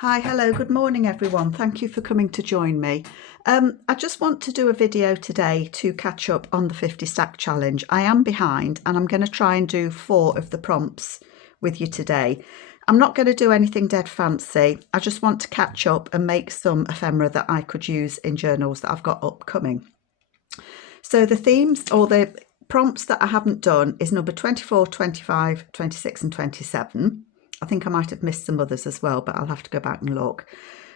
Hi, hello, good morning everyone. Thank you for coming to join me. I just want to do a video today to catch up on the 50 stack challenge. I am behind and I'm going to try and do 4 of the prompts with you today. I'm not going to do anything dead fancy. I just want to catch up and make some ephemera that I could use in journals that I've got upcoming. So the themes or the prompts that I haven't done is number 24, 25, 26 and 27. I think I might have missed some others as well, but I'll have to go back and look.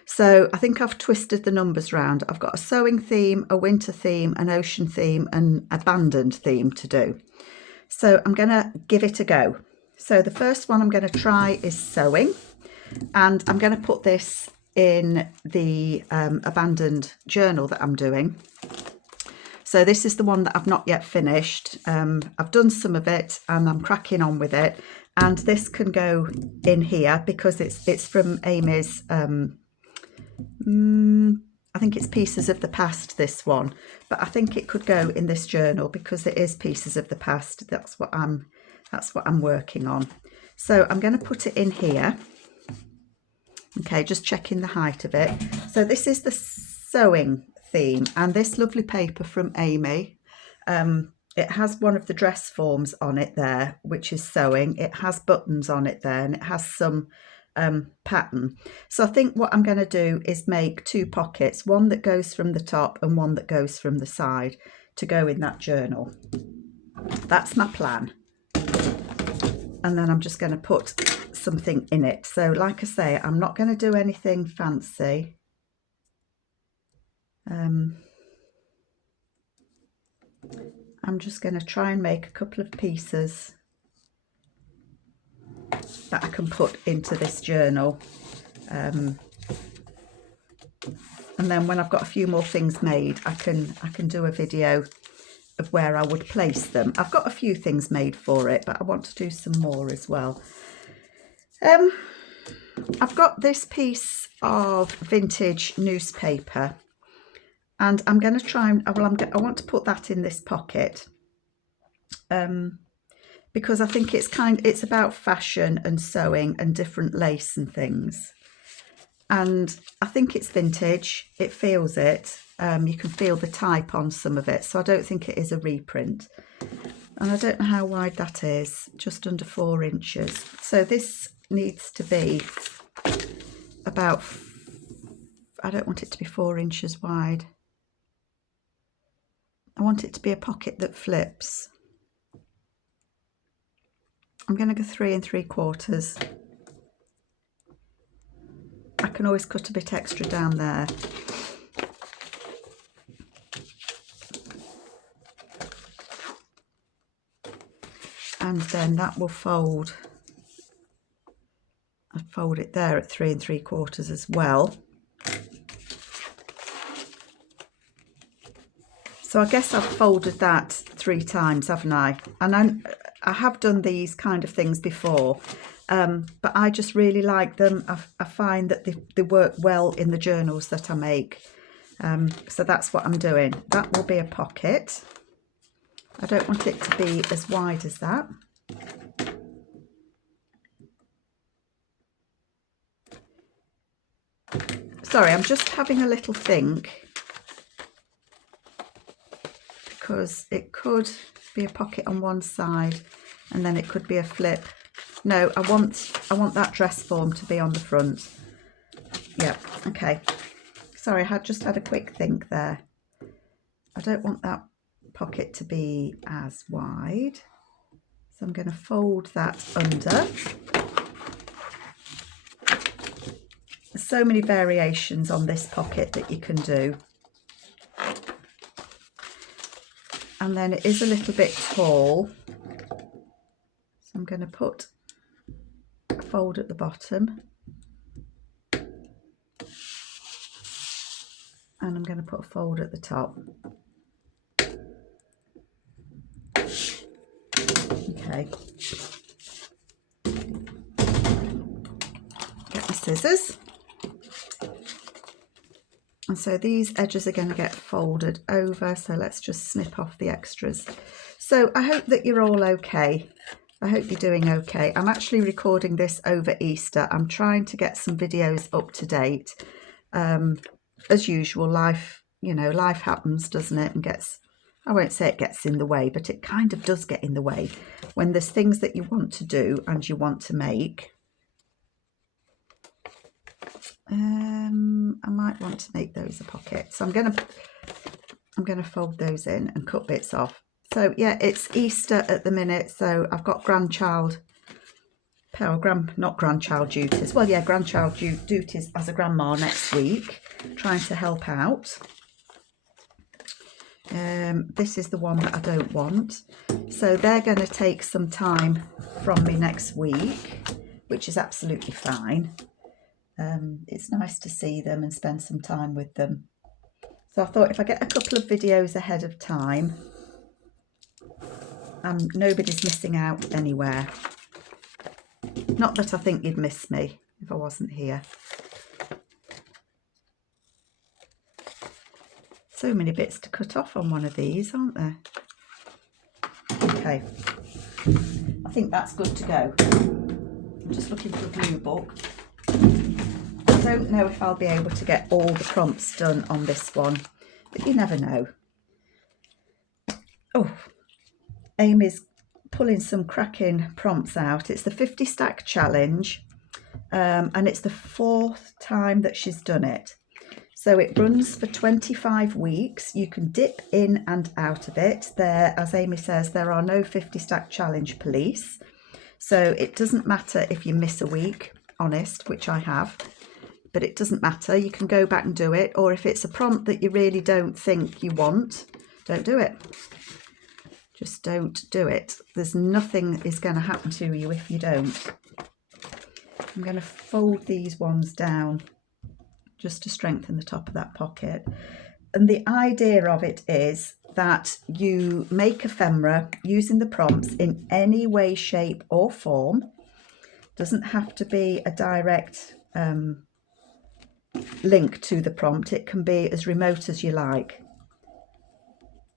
So I think I've twisted the numbers round. I've got a sewing theme, a winter theme, an ocean theme, and abandoned theme to do. So I'm going to give it a go. So the first one I'm going to try is sewing, and I'm going to put this in the abandoned journal that I'm doing. So this is the one that I've not yet finished. I've done some of it and I'm cracking on with it. And this can go in here because it's from Amy's, I think it's Pieces of the Past, this one. But I think it could go in this journal because it is Pieces of the Past. That's what I'm working on. So I'm going to put it in here. Okay, just checking the height of it. So this is the sewing theme, and this lovely paper from Amy. It has one of the dress forms on it there, which is sewing. It has buttons on it there, and it has some pattern. So I think what I'm going to do is make 2 pockets, one that goes from the top and one that goes from the side to go in that journal. That's my plan. And then I'm just going to put something in it. So like I say, I'm not going to do anything fancy. I'm just going to try and make a couple of pieces that I can put into this journal. And then when I've got a few more things made, I can do a video of where I would place them. I've got a few things made for it, but I want to do some more as well. I've got this piece of vintage newspaper, and I'm going to try and, I want to put that in this pocket, because I think it's about fashion and sewing and different lace and things. And I think it's vintage, it feels it. You can feel the type on some of it, so I don't think it is a reprint. And I don't know how wide that is, just under 4 inches. So this needs to be about, I don't want it to be 4 inches wide. I want it to be a pocket that flips. I'm going to go 3 3/4. I can always cut a bit extra down there. And then that will fold. I fold it there at 3 3/4 as well. So I guess I've folded that 3 times, haven't I? And I have done these kind of things before, but I just really like them. I find that they work well in the journals that I make. So that's what I'm doing. That will be a pocket. I don't want it to be as wide as that. Sorry, I'm just having a little think, because it could be a pocket on one side and then it could be a flip. No, I want that dress form to be on the front. Yeah, okay. Sorry, I had just had a quick think there. I don't want that pocket to be as wide. So I'm going to fold that under. There's so many variations on this pocket that you can do. And then it is a little bit tall. So I'm going to put a fold at the bottom. And I'm going to put a fold at the top. Okay. Get my scissors. And so these edges are going to get folded over. So let's just snip off the extras. So I hope that you're all okay. I hope you're doing okay. I'm actually recording this over Easter. I'm trying to get some videos up to date. As usual, life, you know, life happens, doesn't it? And gets, I won't say it gets in the way, but it kind of does get in the way when there's things that you want to do and you want to make. I might want to make those a pocket, so I'm gonna fold those in and cut bits off. So yeah, it's Easter at the minute, so I've got grandchild duties. Well, yeah, grandchild duties as a grandma next week, trying to help out. This is the one that I don't want, so they're going to take some time from me next week, which is absolutely fine. It's nice to see them and spend some time with them. So I thought if I get a couple of videos ahead of time, and nobody's missing out anywhere. Not that I think you'd miss me if I wasn't here. So many bits to cut off on one of these, aren't there? Okay, I think that's good to go. I'm just looking for a blue book. I don't know if I'll be able to get all the prompts done on this one, but you never know. Oh, Amy's pulling some cracking prompts out. It's the 50 stack challenge, and it's the 4th time that she's done it. So it runs for 25 weeks. You can dip in and out of it. There, as Amy says, there are no 50 stack challenge police. So it doesn't matter if you miss a week, honest, which I have, but it doesn't matter. You can go back and do it. Or if it's a prompt that you really don't think you want, don't do it. Just don't do it. There's nothing is going to happen to you if you don't. I'm going to fold these ones down just to strengthen the top of that pocket. And the idea of it is that you make ephemera using the prompts in any way, shape or form. Doesn't have to be a direct link to the prompt. It can be as remote as you like.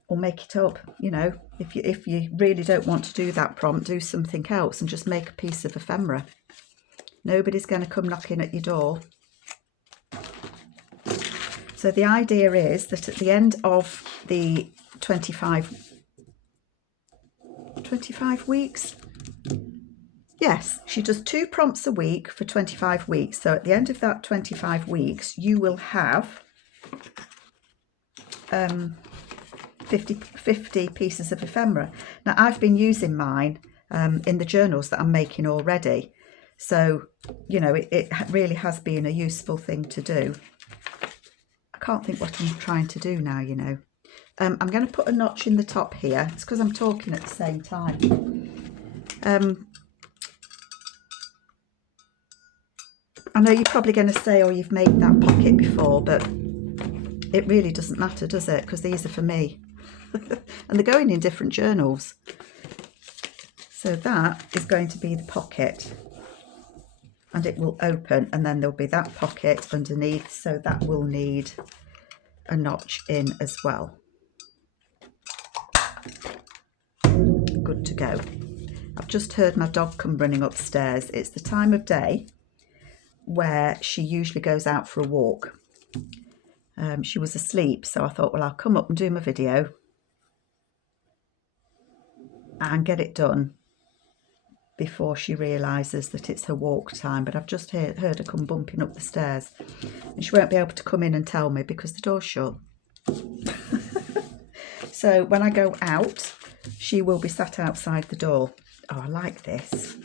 Or make it up, you know, if you really don't want to do that prompt, do something else and just make a piece of ephemera. Nobody's going to come knocking at your door. So the idea is that at the end of the 25 weeks, yes, she does 2 prompts a week for 25 weeks. So at the end of that 25 weeks, you will have 50 pieces of ephemera. Now I've been using mine in the journals that I'm making already, so you know it really has been a useful thing to do. I can't think what I'm trying to do now, you know. I'm going to put a notch in the top here. It's because I'm talking at the same time. I know you're probably going to say, oh, you've made that pocket before, but it really doesn't matter, does it? Because these are for me. And they're going in different journals. So that is going to be the pocket, and it will open, and then there'll be that pocket underneath, so that will need a notch in as well. Good to go. I've just heard my dog come running upstairs. It's the time of day where she usually goes out for a walk. She was asleep, so I thought, well, I'll come up and do my video and get it done before she realises that it's her walk time. But I've just heard her come bumping up the stairs, and she won't be able to come in and tell me because the door's shut. So when I go out, she will be sat outside the door. Oh, I like this.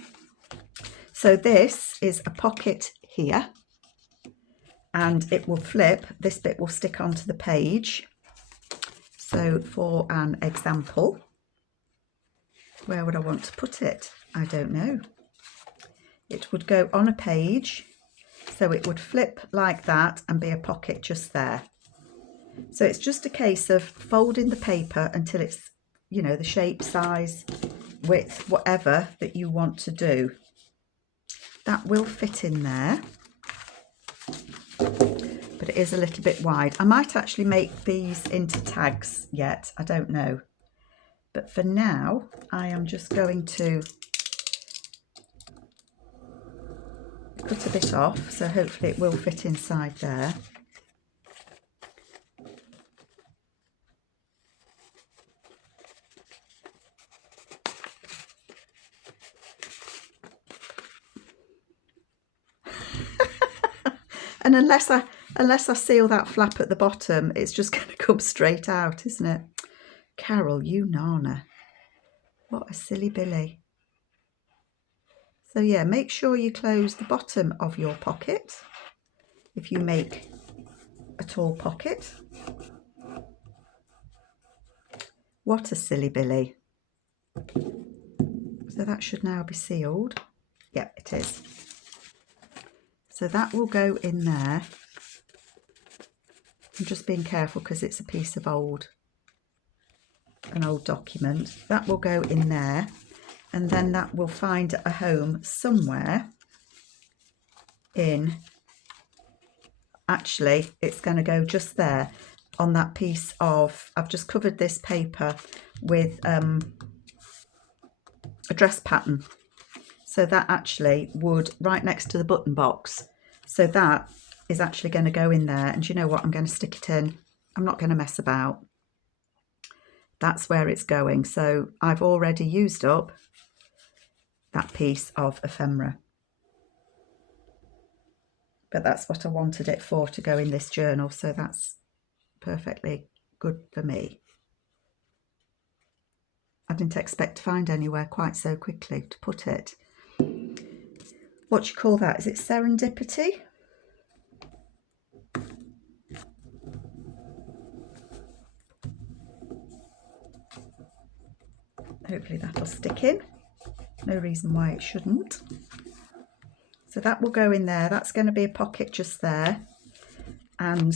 So this is a pocket here, and it will flip. This bit will stick onto the page. So for an example, where would I want to put it? I don't know. It would go on a page, so it would flip like that and be a pocket just there. So it's just a case of folding the paper until it's, you know, the shape, size, width, whatever that you want to do. That will fit in there, but it is a little bit wide. I might actually make these into tags yet, I don't know. But for now, I am just going to cut a bit off, so hopefully it will fit inside there. And unless I seal that flap at the bottom, it's just going to come straight out, isn't it? Carol, you nana. What a silly Billy. So yeah, make sure you close the bottom of your pocket if you make a tall pocket. What a silly Billy. So that should now be sealed. Yep, it is. So that will go in there. I'm just being careful because it's a piece of an old document. That will go in there, and then that will find a home somewhere in, actually it's going to go just there on that piece of, I've just covered this paper with a dress pattern, so that actually would right next to the button box, so that is actually going to go in there. And you know what, I'm going to stick it in. I'm not going to mess about. That's where it's going. So I've already used up that piece of ephemera, but that's what I wanted it for, to go in this journal, so that's perfectly good for me. I didn't expect to find anywhere quite so quickly to put it. What do you call that? Is it serendipity? Hopefully that'll stick in. No reason why it shouldn't. So that will go in there. That's going to be a pocket just there, and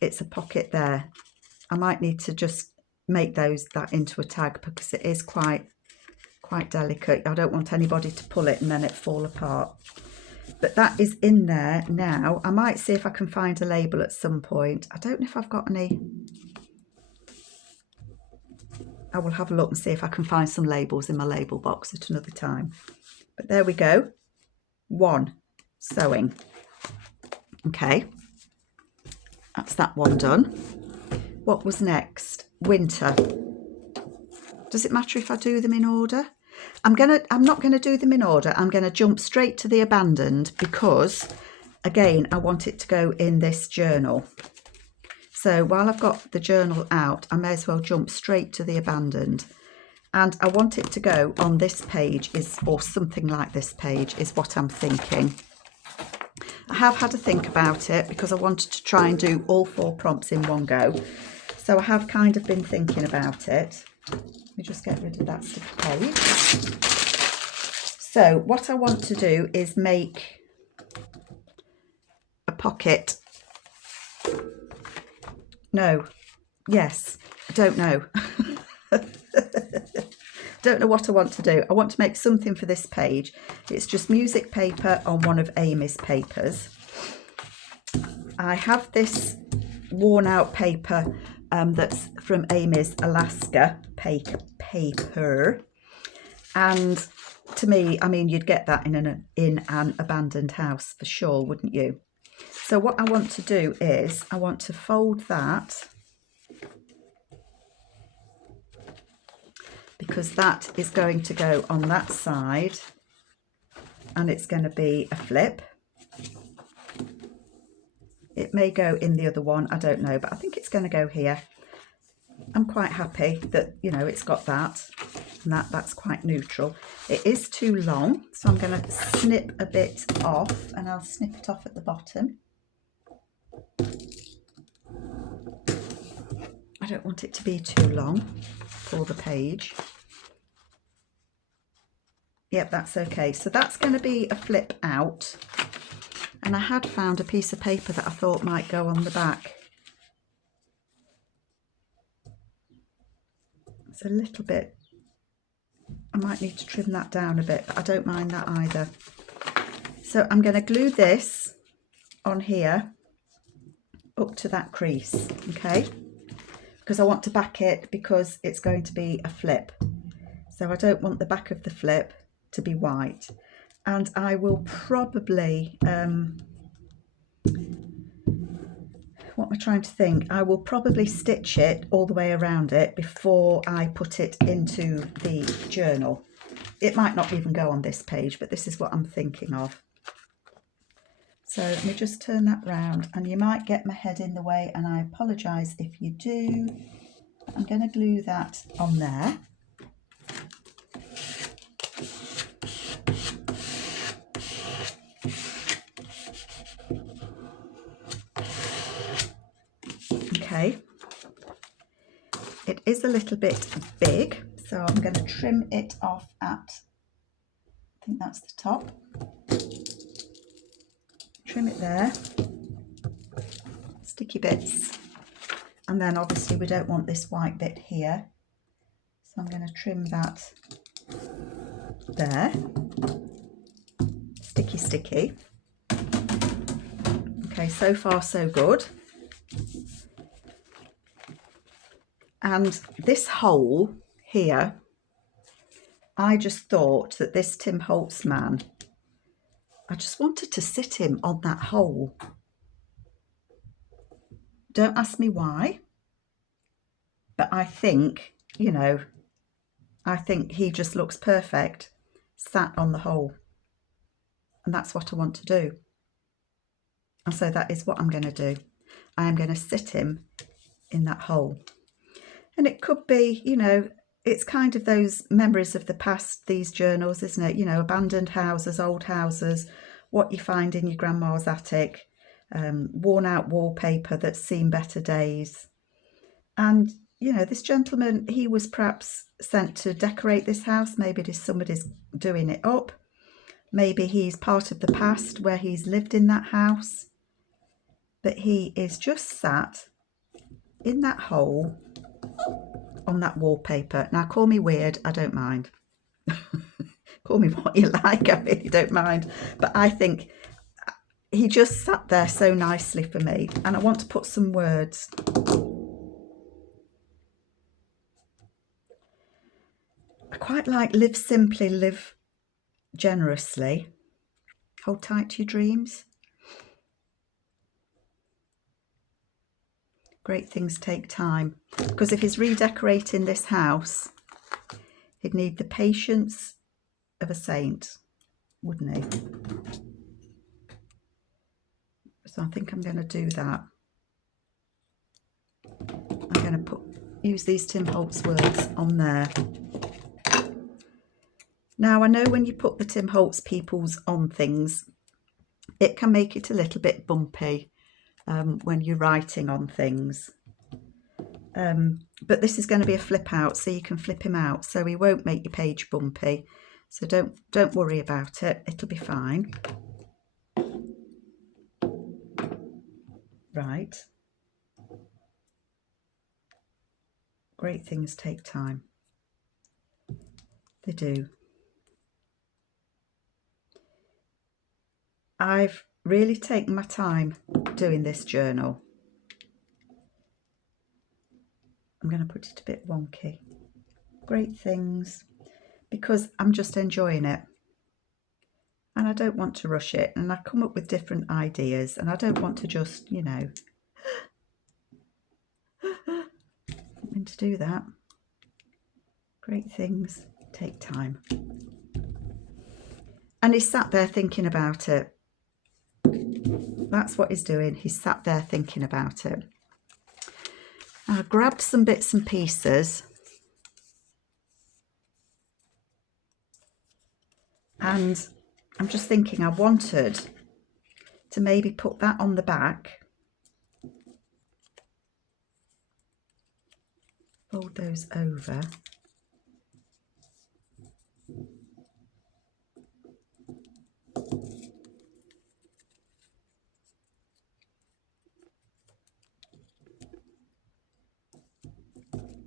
it's a pocket there. I might need to just make that into a tag because it is quite delicate. I don't want anybody to pull it and then it fall apart. But that is in there now. I might see if I can find a label at some point. I don't know if I've got any. I will have a look and see if I can find some labels in my label box at another time. But there we go. One sewing. Okay, that's that one done. What was next? Winter. Does it matter if I do them in order? I'm not gonna do them in order. I'm gonna jump straight to the abandoned because, again, I want it to go in this journal. So while I've got the journal out, I may as well jump straight to the abandoned. And I want it to go on this page, or something like this page, is what I'm thinking. I have had to think about it because I wanted to try and do all 4 prompts in one go. So I have kind of been thinking about it. Let me just get rid of that sticky page. So what I want to do is make a pocket. No. Yes. I don't know. Don't know what I want to do. I want to make something for this page. It's just music paper on one of Amy's papers. I have this worn out paper that's from Amy's Alaska paper. And to me, I mean, you'd get that in an abandoned house for sure, wouldn't you? So what I want to do is I want to fold that, because that is going to go on that side and it's going to be a flip. It may go in the other one, I don't know, but I think it's going to go here. I'm quite happy that, you know, it's got that, and that's quite neutral. It is too long, so I'm going to snip a bit off, and I'll snip it off at the bottom. I don't want it to be too long for the page. Yep, that's okay. So that's going to be a flip out. And I had found a piece of paper that I thought might go on the back. It's a little bit, I might need to trim that down a bit, but I don't mind that either. So I'm going to glue this on here up to that crease, okay? Because I want to back it because it's going to be a flip. So I don't want the back of the flip to be white. And I will probably, what am I trying to think? I will probably stitch it all the way around it before I put it into the journal. It might not even go on this page, but this is what I'm thinking of. So let me just turn that round, and you might get my head in the way, and I apologise if you do. I'm going to glue that on there. Okay. It is a little bit big, so I'm going to trim it off at, I think that's the top. Trim it there. Sticky bits. And then obviously we don't want this white bit here. So I'm going to trim that there. Sticky, sticky. Okay, so far so good. And this hole here, I just thought that this Tim Holtz man, I just wanted to sit him on that hole. Don't ask me why, but I think, you know, I think he just looks perfect sat on the hole. And that's what I want to do. And so that is what I'm going to do. I am going to sit him in that hole. And it could be, you know, it's kind of those memories of the past, these journals, isn't it? You know, abandoned houses, old houses, what you find in your grandma's attic, worn out wallpaper that's seen better days. And, you know, this gentleman, he was perhaps sent to decorate this house. Maybe somebody's doing it up. Maybe he's part of the past where he's lived in that house. But he is just sat in that hole on that wallpaper. Now, call me weird, I don't mind. Call me what you like, I really don't mind. But I think he just sat there so nicely for me. And I want to put some words. I quite like live simply, live generously. Hold tight to your dreams. Great things take time. Because if he's redecorating this house, he'd need the patience of a saint, wouldn't he? So I think I'm going to do that. I'm going to use these Tim Holtz words on there. Now, I know when you put the Tim Holtz peoples on things, it can make it a little bit bumpy when you're writing on things. But this is going to be a flip out, so you can flip him out, so he won't make your page bumpy. So don't worry about it. It'll be fine. Right. Great things take time. They do. I've really taken my time doing this journal. I'm going to put it a bit wonky. Great things, because I'm just enjoying it. And I don't want to rush it. And I come up with different ideas. And I don't want to just, you know, mean to do that. Great things take time. And he's sat there thinking about it. That's what he's doing. He's sat there thinking about it. I grabbed some bits and pieces. And I'm just thinking I wanted to maybe put that on the back. Fold those over.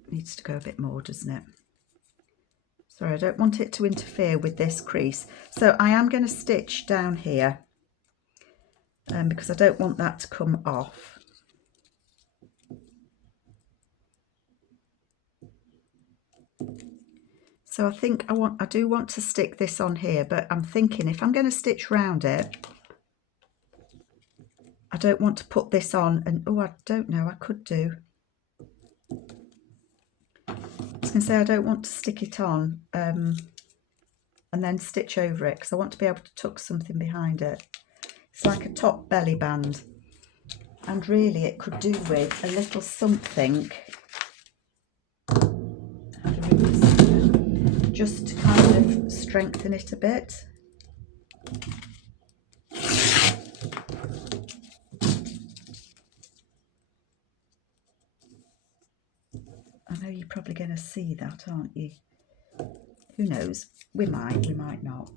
Needs to go a bit more, doesn't it? Sorry, I don't want it to interfere with this crease. So I am going to stitch down here because I don't want that to come off. So I think I do want to stick this on here, but I'm thinking if I'm going to stitch round it, I don't want to put this on and, oh, I don't know, I could do. I was going to say I don't want to stick it on and then stitch over it, because I want to be able to tuck something behind it. It's like a top belly band, and really it could do with a little something just to kind of strengthen it a bit. I know you're probably going to see that, aren't you? Who knows? We might not.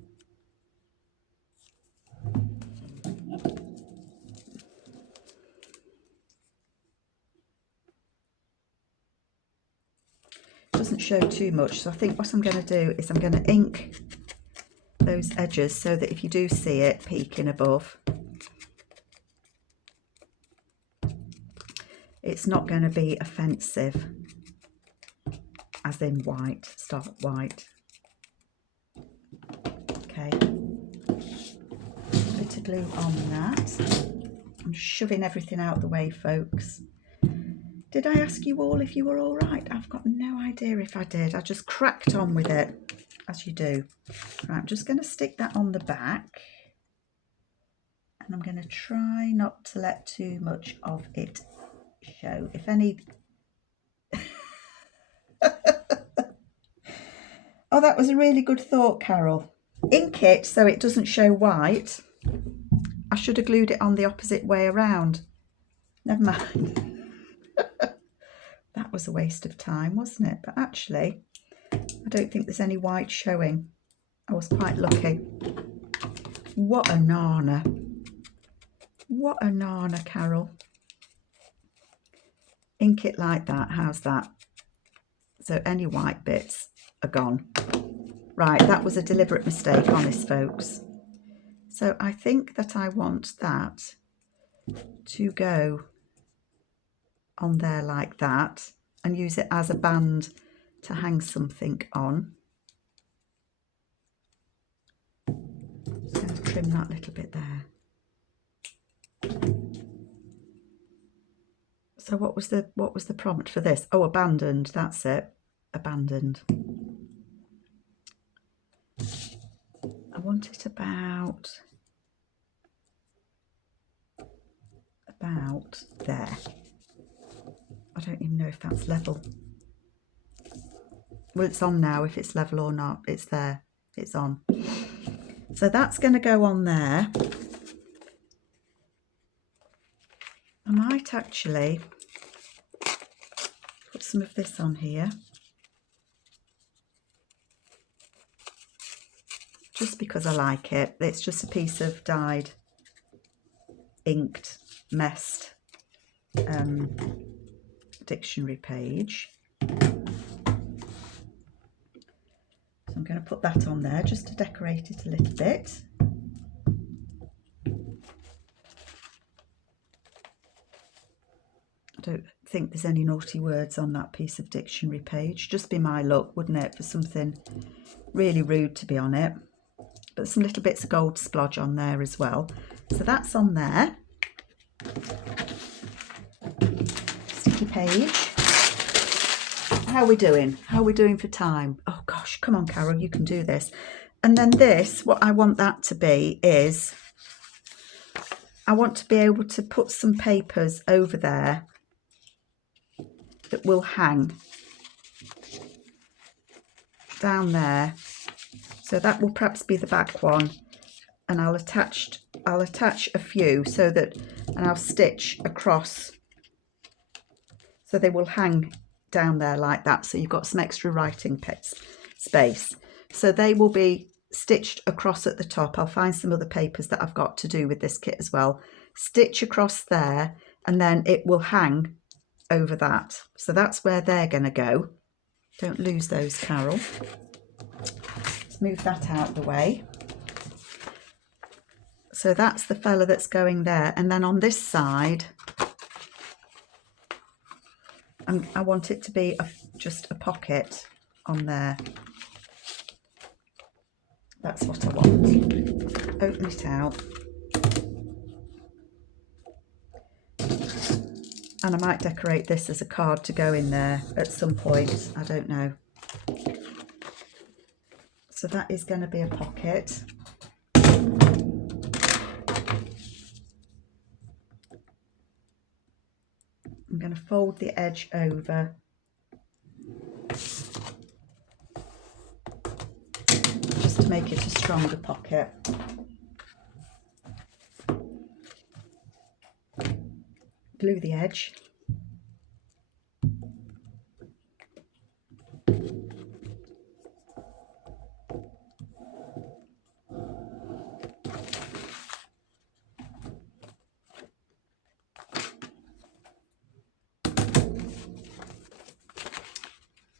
Doesn't show too much, so I think what I'm going to do is I'm going to ink those edges so that if you do see it peeking above, it's not going to be offensive, as in white, stark white. Okay, bit of glue on that. I'm shoving everything out the way, folks. Did I ask you all if you were all right? I've got no idea if I did. I just cracked on with it, as you do. Right, I'm just going to stick that on the back, and I'm going to try not to let too much of it show. If any... Oh, that was a really good thought, Carol. Ink it so it doesn't show white. I should have glued it on the opposite way around. Never mind. That was a waste of time, wasn't it? But actually, I don't think there's any white showing. I was quite lucky. What a nana. What a nana, Carol. Ink it like that. How's that? So any white bits are gone. Right, that was a deliberate mistake, honest folks. So I think that I want that to go on there like that and use it as a band to hang something on. Just going to trim that little bit there. So what was the prompt for this? Oh, abandoned, that's it. Abandoned. I want it about there. I don't even know if that's level. Well, it's on now. If it's level or not, it's there. It's on. So that's going to go on there. I might actually put some of this on here, just because I like it. It's just a piece of dyed, inked, messed dictionary page. So I'm going to put that on there just to decorate it a little bit. I don't think there's any naughty words on that piece of dictionary page. Just be my luck, wouldn't it, for something really rude to be on it. But some little bits of gold splodge on there as well. So that's on there. Sticky page. How are we doing? How are we doing for time? Oh gosh, come on, Carol, you can do this. And then this, what I want that to be is, I want to be able to put some papers over there that will hang down there. So that will perhaps be the back one, and I'll attach a few so that, and I'll stitch across so they will hang down there like that, so you've got some extra writing space. So they will be stitched across at the top. I'll find some other papers that I've got to do with this kit as well. Stitch across there, and then it will hang over that. So that's where they're going to go. Don't lose those, Carol. Let's move that out of the way. So that's the fella that's going there. And then on this side, I want it to be just a pocket on there. That's what I want. Open it out. And I might decorate this as a card to go in there at some point. I don't know. So that is going to be a pocket. I'm going to fold the edge over. Just to make it a stronger pocket. Glue the edge.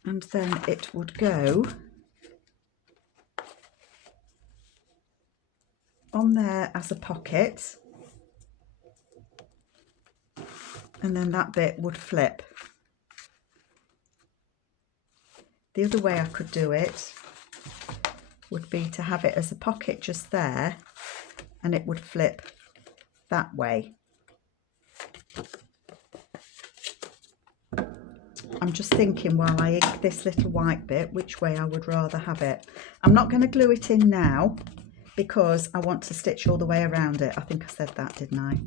And then it would go on there as a pocket, and then that bit would flip. The other way I could do it would be to have it as a pocket just there, and it would flip that way. I'm just thinking while I ink this little white bit which way I would rather have it. I'm not going to glue it in now because I want to stitch all the way around it. I think I said that, didn't I?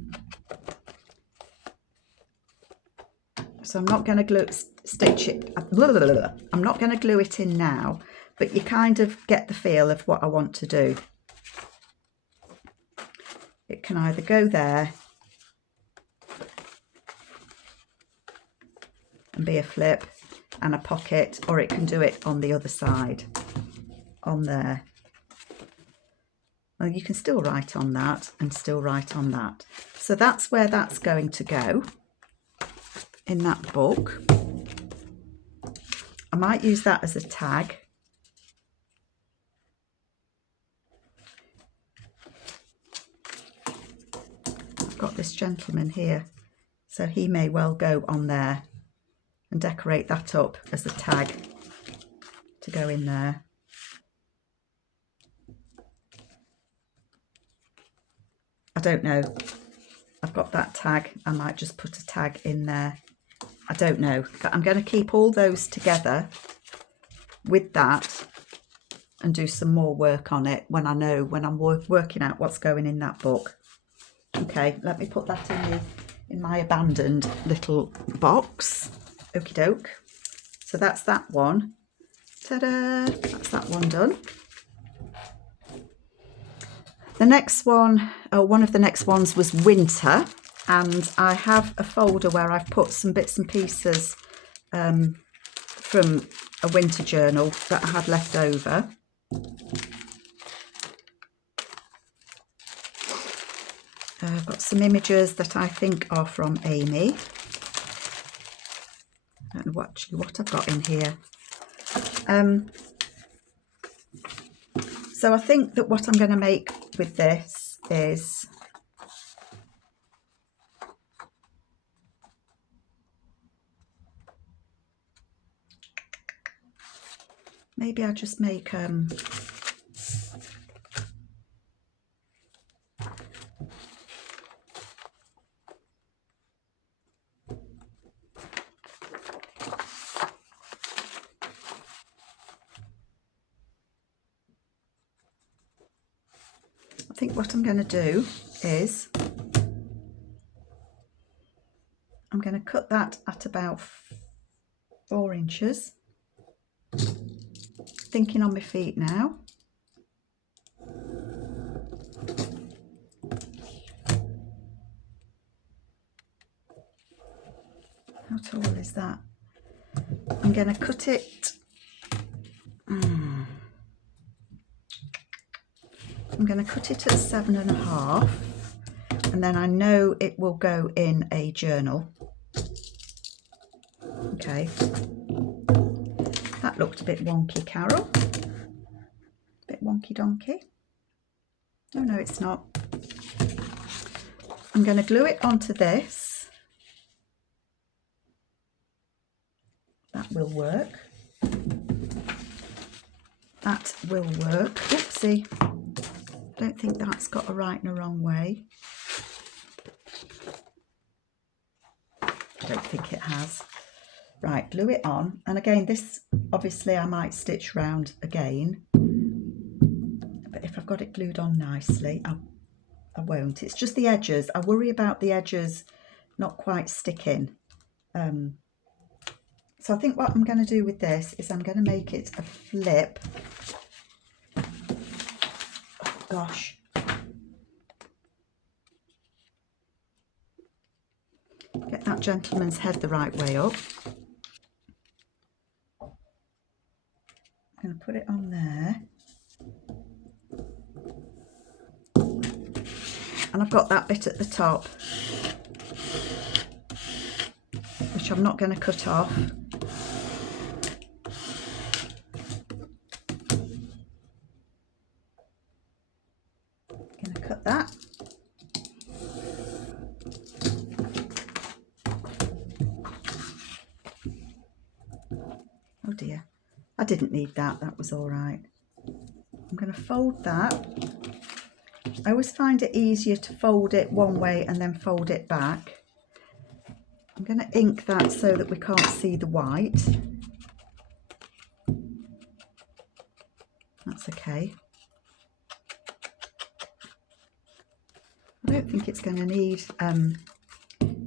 So I'm not going to stitch it. I'm not going to glue it in now, but you kind of get the feel of what I want to do. It can either go there and be a flip and a pocket, or it can do it on the other side, on there. Well, you can still write on that and still write on that. So that's where that's going to go in that book. I might use that as a tag. I've got this gentleman here, so he may well go on there, and decorate that up as a tag to go in there. I don't know. I've got that tag. I might just put a tag in there. I don't know. But I'm going to keep all those together with that and do some more work on it when I know, when I'm working out what's going in that book. Okay, let me put that in my abandoned little box. Okie doke. So that's that one. Ta-da! That's that one done. The next one, one of the next ones was winter, and I have a folder where I've put some bits and pieces from a winter journal that I had left over. I've got some images that I think are from Amy. I don't know what I've got in here. So I think that what I'm going to make with this is maybe I just make I think what I'm going to do is I'm going to cut that at about 4 inches. Thinking on my feet now. How tall is that? I'm going to cut it. I'm going to cut it at 7.5, and then I know it will go in a journal. Okay. That looked a bit wonky, Carol. A bit wonky donkey. Oh no, it's not. I'm going to glue it onto this. That will work. that will work. Oopsie, don't think that's got a right and a wrong way. Don't think it has. Right, glue it on, and again this obviously I might stitch round again, but if I've got it glued on nicely I won't. It's just the edges. I worry about the edges not quite sticking. So I think what I'm going to do with this is I'm going to make it a flip. Oh, gosh. Get that gentleman's head the right way up. I'm going to put it on there. And I've got that bit at the top, which I'm not going to cut off. I'm going to cut that. Oh dear, I didn't need that, that was all right. I'm going to fold that. I always find it easier to fold it one way and then fold it back. I'm going to ink that so that we can't see the white. That's okay. I don't think it's going to need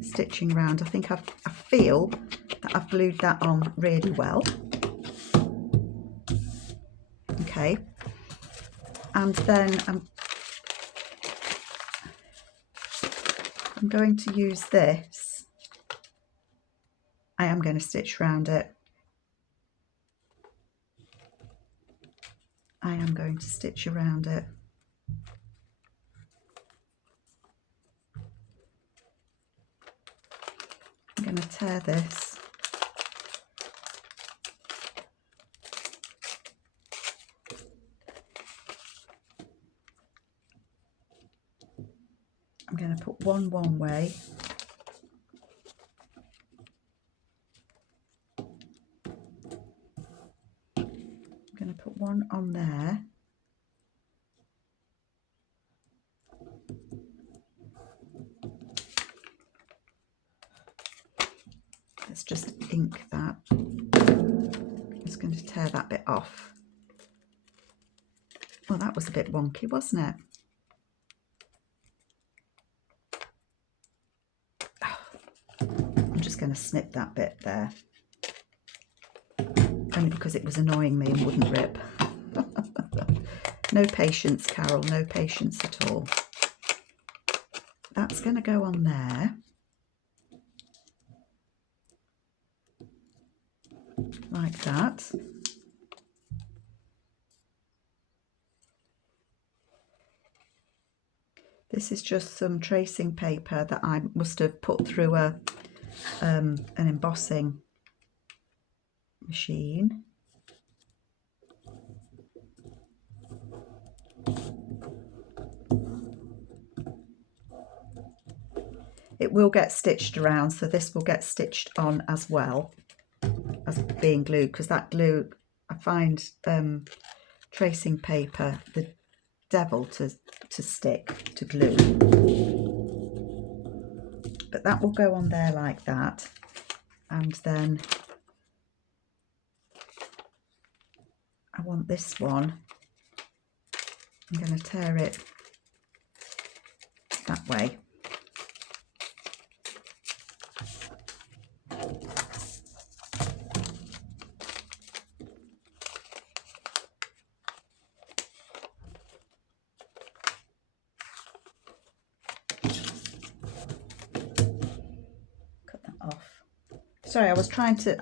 stitching around. I think I feel that I've glued that on really well. Okay, and then I'm going to use this. I am going to stitch around it. I am going to stitch around it. I'm going to tear this. I'm going to put one way. I'm going to put one on there. Let's just ink that. I'm just going to tear that bit off. Well, that was a bit wonky, wasn't it? I'm just going to snip that bit there. Only because it was annoying me and wouldn't rip. No patience, Carol, no patience at all. That's going to go on there. Like that. This is just some tracing paper that I must have put through an embossing machine. It will get stitched around, so this will get stitched on as well as being glued, because that glue, I find tracing paper the devil to stick, to glue. But that will go on there like that, and then I want this one, I'm going to tear it that way. Cut that off. Sorry, I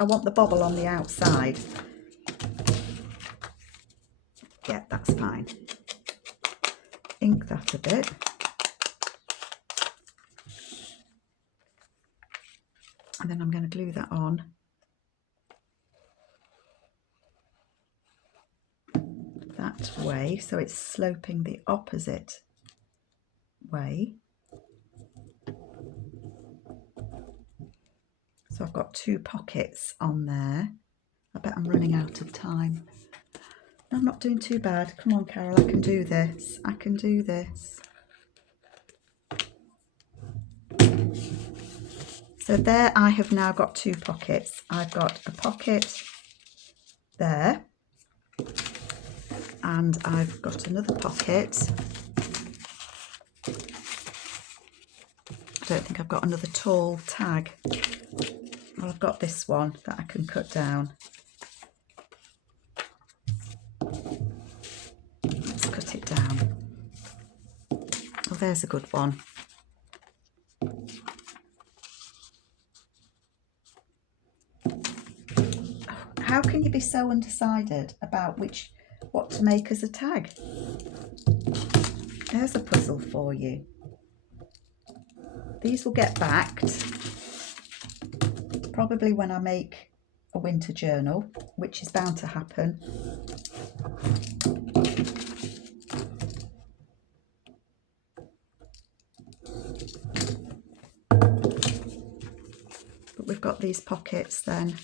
want the bobble on the outside. Yeah, that's fine. Ink that a bit. And then I'm going to glue that on. That way, so it's sloping the opposite way. So I've got two pockets on there. I bet I'm running out of time. I'm not doing too bad. Come on, Carol, I can do this. I can do this. So there I have now got two pockets. I've got a pocket there, and I've got another pocket. I don't think I've got another tall tag. Well, I've got this one that I can cut down. Let's cut it down. Oh, there's a good one. How can you be so undecided about what to make as a tag? There's a puzzle for you. These will get backed probably when I make a winter journal, which is bound to happen. But we've got these pockets then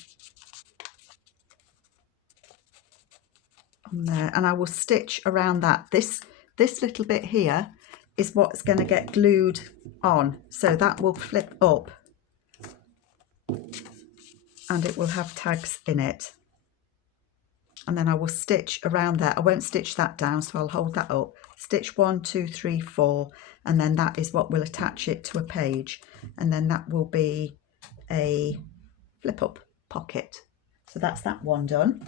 on there, and I will stitch around that. This little bit here is what's going to get glued on, so that will flip up and it will have tags in it, and then I will stitch around that. I won't stitch that down, so I'll hold that up, stitch 1 2 3 4, and then that is what will attach it to a page, and then that will be a flip up pocket. So that's that one done.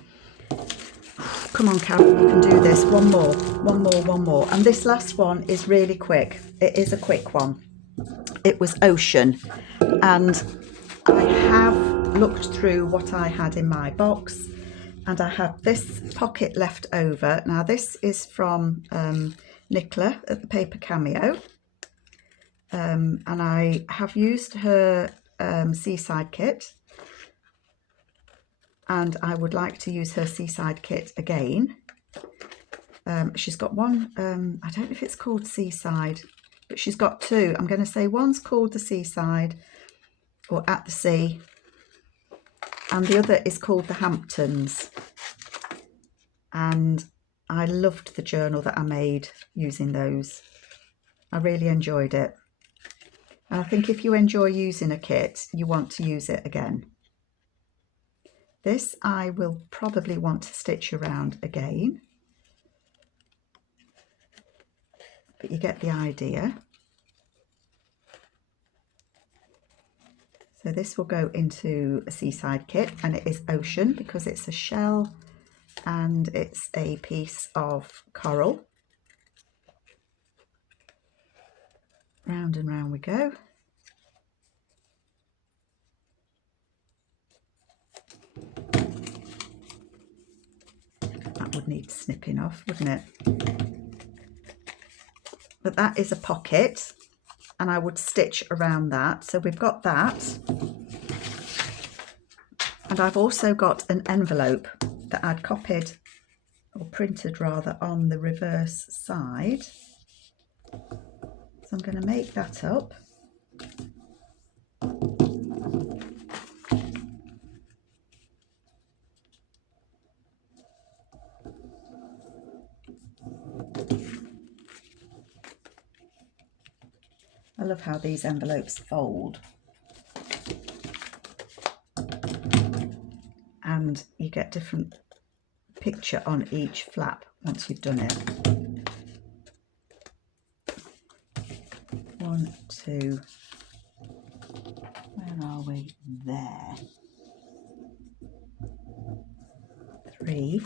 Come on, Carol, you can do this. One more. And this last one is really quick. It is a quick one. It was ocean, and I have looked through what I had in my box, and I have this pocket left over. Now this is from Nicola at the Paper Cameo, and I have used her Seaside kit, and I would like to use her Seaside kit again. She's got one, I don't know if it's called Seaside, but she's got two. I'm going to say one's called the Seaside, or At the Sea, and the other is called the Hamptons. And I loved the journal that I made using those. I really enjoyed it. And I think if you enjoy using a kit, you want to use it again. This I will probably want to stitch around again, but you get the idea. So this will go into a Seaside kit, and it is ocean because it's a shell and it's a piece of coral. Round and round we go. That would need snipping off, wouldn't it? But that is a pocket, and I would stitch around that. So we've got that. And I've also got an envelope that I'd copied, or printed rather, on the reverse side. So I'm going to make that up. I love how these envelopes fold. And you get different picture on each flap once you've done it. 1 2, where are we? There. 3,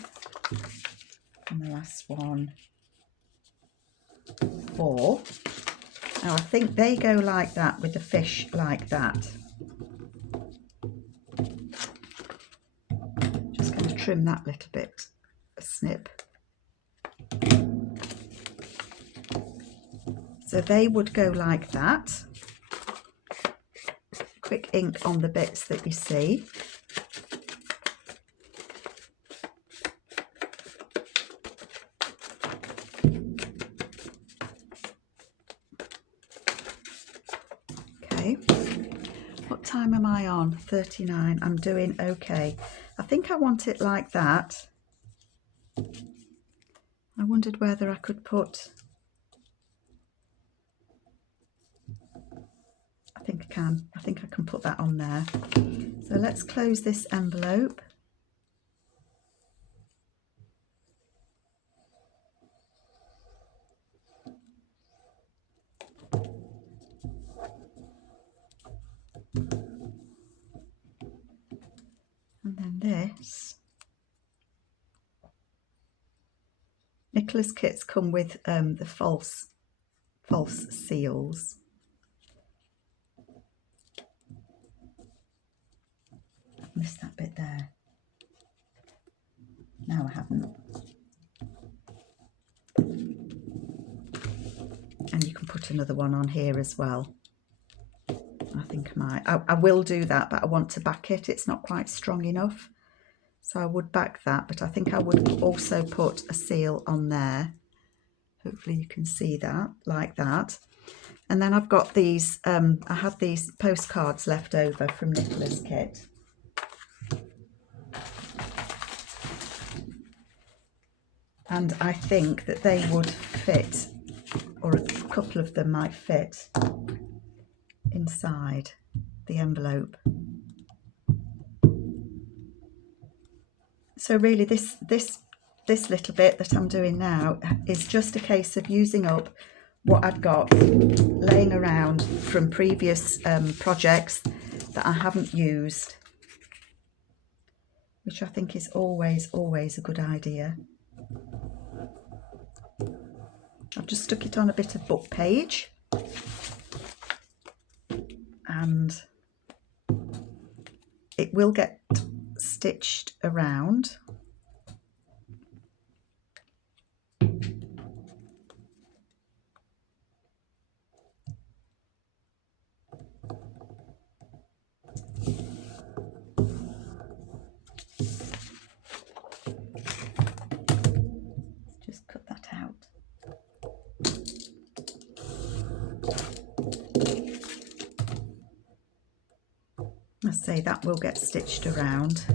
and the last one, 4. Now I think they go like that, with the fish like that. Just going to trim that little bit, a snip. So they would go like that. Quick ink on the bits that you see. Okay, what time am I on? 39. I'm doing okay. I think I want it like that. I wondered whether I could put, I think I can put that on there. So let's close this envelope. And then this. Nicola's kits come with the false seals. I've missed that bit there. No, I haven't. And you can put another one on here as well. I think I might. I will do that, but I want to back it. It's not quite strong enough. So I would back that, but I think I would also put a seal on there. Hopefully you can see that, like that. And then I've got these, I had these postcards left over from Nicola's kit. And I think that they would fit, or a couple of them might fit inside the envelope. So really this little bit that I'm doing now is just a case of using up what I've got laying around from previous projects that I haven't used, which I think is always a good idea. I've just stuck it on a bit of book page, and it will get stitched around. Just cut that out. I say that will get stitched around.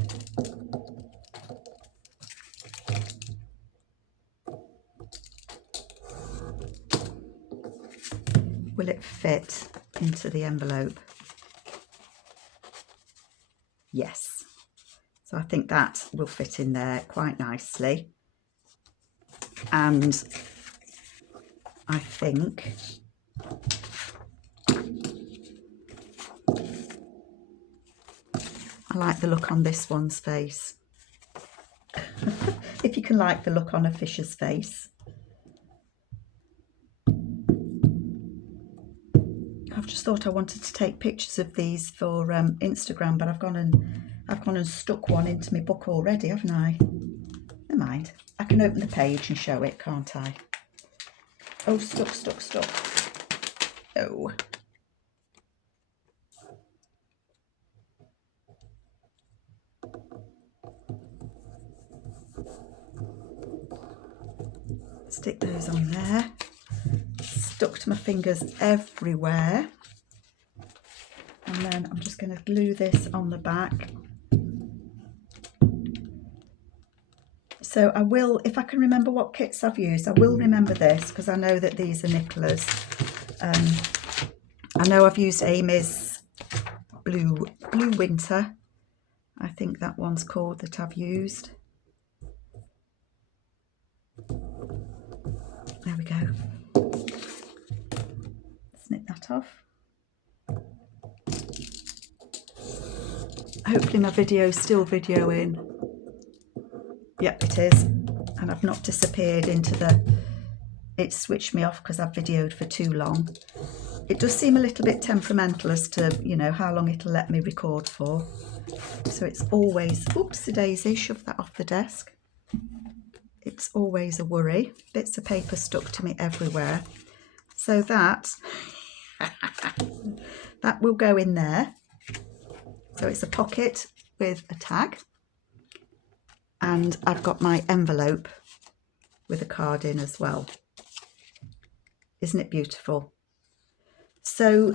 Will it fit into the envelope? Yes. So I think that will fit in there quite nicely. And I think I like the look on this one's face. If you can like the look on a fish's face. I've just thought I wanted to take pictures of these for Instagram, but I've gone and stuck one into my book already, haven't I? Never mind. I can open the page and show it, can't I? Oh, stuck. Oh. Stick those on there. Stuck to my fingers everywhere. And then I'm just going to glue this on the back. So I will, if I can remember what kits I've used, I will remember this because I know that these are Nicola's. I know I've used Amy's Blue Winter. I think that one's called that I've used. There we go. Snip that off. Hopefully my video is still videoing. Yep, it is. And I've not disappeared into the... It switched me off because I've videoed for too long. It does seem a little bit temperamental as to, you know, how long it'll let me record for. So it's always... Oops-a-daisy, shove that off the desk. It's always a worry. Bits of paper stuck to me everywhere. So that... that will go in there. So it's a pocket with a tag. And I've got my envelope with a card in as well. Isn't it beautiful? So